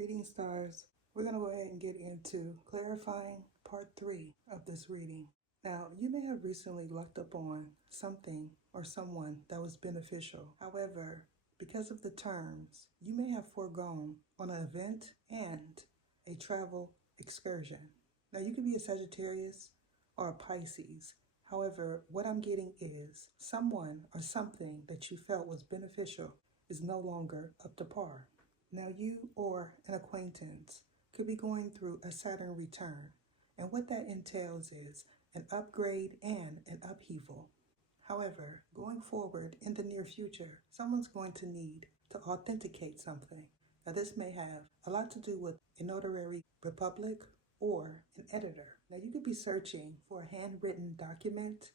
Reading stars, we're going to go ahead and get into clarifying part 3 of this reading. Now, you may have recently lucked up on something or someone that was beneficial. However, because of the terms, you may have foregone on an event and a travel excursion. Now, you could be a Sagittarius or a Pisces. However, what I'm getting is someone or something that you felt was beneficial is no longer up to par. Now, you or an acquaintance could be going through a Saturn return, and what that entails is an upgrade and an upheaval. However, going forward in the near future, someone's going to need to authenticate something. Now, this may have a lot to do with a notary republic or an editor. Now, you could be searching for a handwritten document.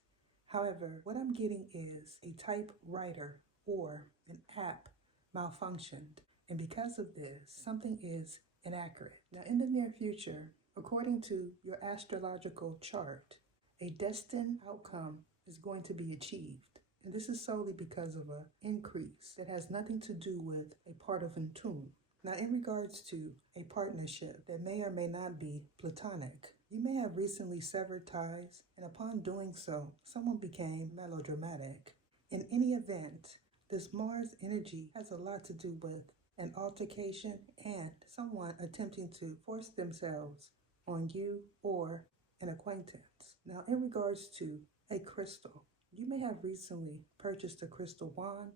However, what I'm getting is a typewriter or an app malfunctioned. And because of this, something is inaccurate. Now, in the near future, according to your astrological chart, a destined outcome is going to be achieved. And this is solely because of an increase that has nothing to do with a part of Intune. Now, in regards to a partnership that may or may not be platonic, you may have recently severed ties, and upon doing so, someone became melodramatic. In any event, this Mars energy has a lot to do with an altercation and someone attempting to force themselves on you or an acquaintance. Now, in regards to a crystal, you may have recently purchased a crystal wand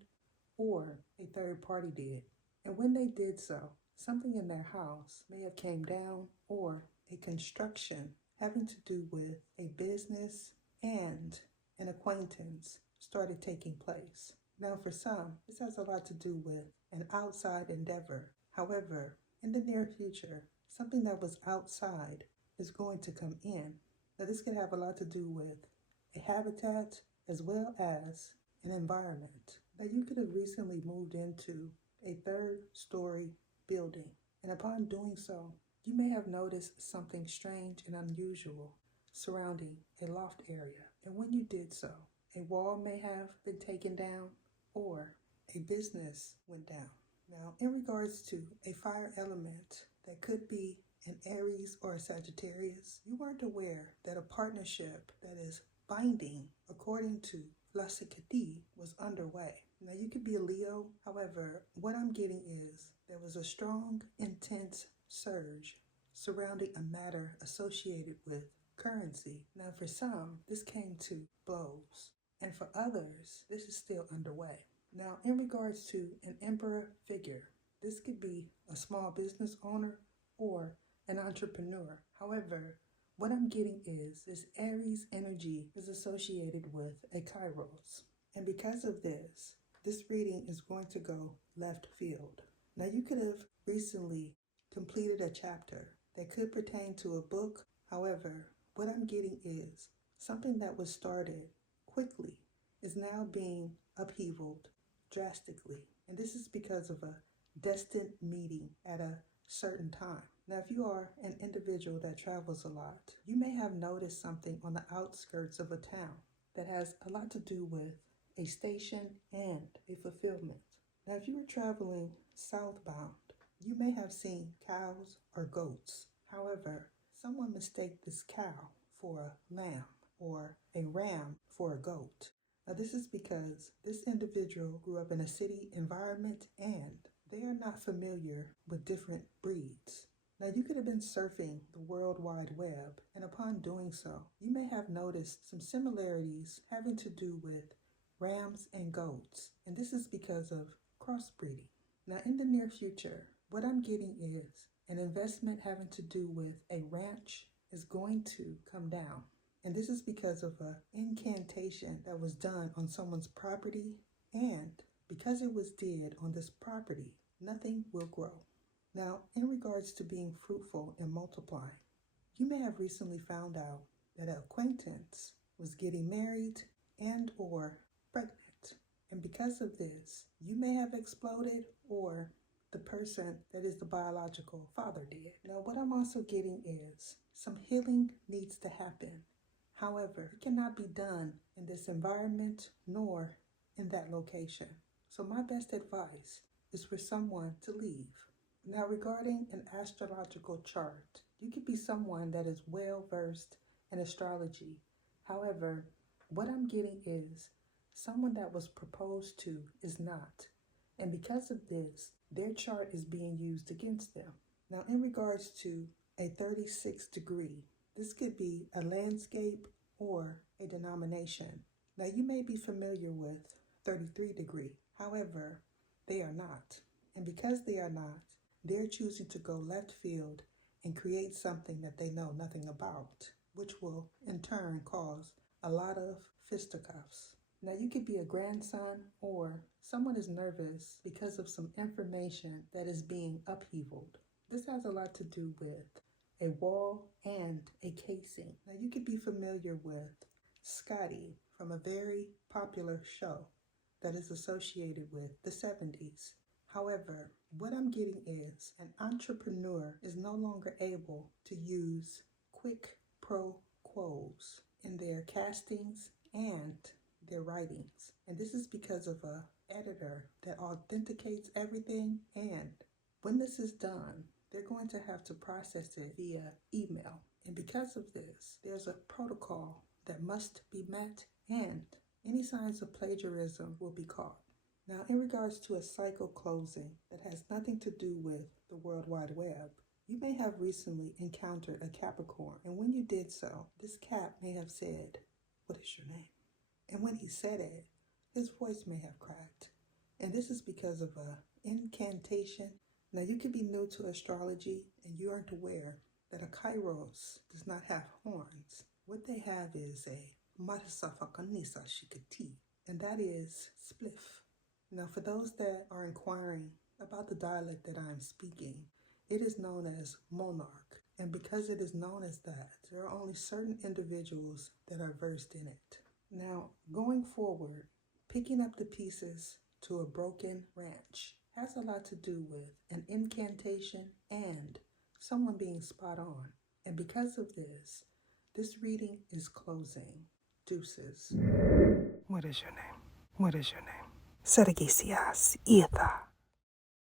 or a third party did. And when they did so, something in their house may have came down or a construction having to do with a business and an acquaintance started taking place. Now, for some, this has a lot to do with an outside endeavor. However, in the near future, something that was outside is going to come in. Now, this could have a lot to do with a habitat as well as an environment. Now, you could have recently moved into a 3rd-story building, and upon doing so, you may have noticed something strange and unusual surrounding a loft area. And when you did so, a wall may have been taken down or a business went down. Now, in regards to a fire element that could be an Aries or a Sagittarius, you weren't aware that a partnership that is binding according to La Cicadi was underway. Now, you could be a Leo. However, what I'm getting is there was a strong, intense surge surrounding a matter associated with currency. Now, for some, this came to blows. And for others, this is still underway. Now, in regards to an emperor figure, this could be a small business owner or an entrepreneur. However, what I'm getting is this Aries energy is associated with a Kairos. And because of this reading is going to go left field. Now, you could have recently completed a chapter that could pertain to a book. However, what I'm getting is something that was started quickly is now being upheavaled drastically. And this is because of a destined meeting at a certain time. Now, if you are an individual that travels a lot, you may have noticed something on the outskirts of a town that has a lot to do with a station and a fulfillment. Now, if you were traveling southbound, you may have seen cows or goats. However, someone mistaked this cow for a lamb or a ram for a goat. Now, this is because this individual grew up in a city environment and they are not familiar with different breeds. Now, you could have been surfing the World Wide Web, and upon doing so, you may have noticed some similarities having to do with rams and goats, and this is because of crossbreeding. Now, in the near future, what I'm getting is an investment having to do with a ranch is going to come down. And this is because of an incantation that was done on someone's property. And because it was did on this property, nothing will grow. Now, in regards to being fruitful and multiplying, you may have recently found out that an acquaintance was getting married and or pregnant. And because of this, you may have exploded or the person that is the biological father did. Now, what I'm also getting is some healing needs to happen. However, it cannot be done in this environment nor in that location. So my best advice is for someone to leave. Now, regarding an astrological chart, you could be someone that is well versed in astrology. However, what I'm getting is someone that was proposed to is not. And because of this, their chart is being used against them. Now, in regards to a 36 degree, this could be a landscape or a denomination. Now, you may be familiar with 33 degree. However, they are not. And because they are not, they're choosing to go left field and create something that they know nothing about, which will in turn cause a lot of fisticuffs. Now, you could be a grandson or someone is nervous because of some information that is being upheavaled. This has a lot to do with a wall and a casing. Now, you could be familiar with Scotty from a very popular show that is associated with the 70s. However, what I'm getting is an entrepreneur is no longer able to use quick pro quos in their castings and their writings. And this is because of a editor that authenticates everything, and when this is done, they're going to have to process it via email. And because of this, there's a protocol that must be met, and any signs of plagiarism will be caught. Now, in regards to a cycle closing that has nothing to do with the World Wide Web, you may have recently encountered a Capricorn, and when you did so, this Cap may have said, "What is your name?" And when he said it, his voice may have cracked. And this is because of an incantation. Now, you could be new to astrology and you aren't aware that a Kairos does not have horns. What they have is a Marisafakanisa Shikati, and that is spliff. Now, for those that are inquiring about the dialect that I am speaking, it is known as monarch. And because it is known as that, there are only certain individuals that are versed in it. Now, going forward, picking up the pieces to a broken ranch has a lot to do with an incantation and someone being spot on. And because of this reading is closing. Deuces. What is your name? What is your name? Sergisias Ietha.